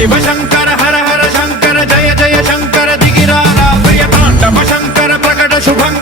शिव शंकर हर हर शंकर जय जय शंकर दिगिरारा प्रिय तांडव शंकर प्रकट शुभं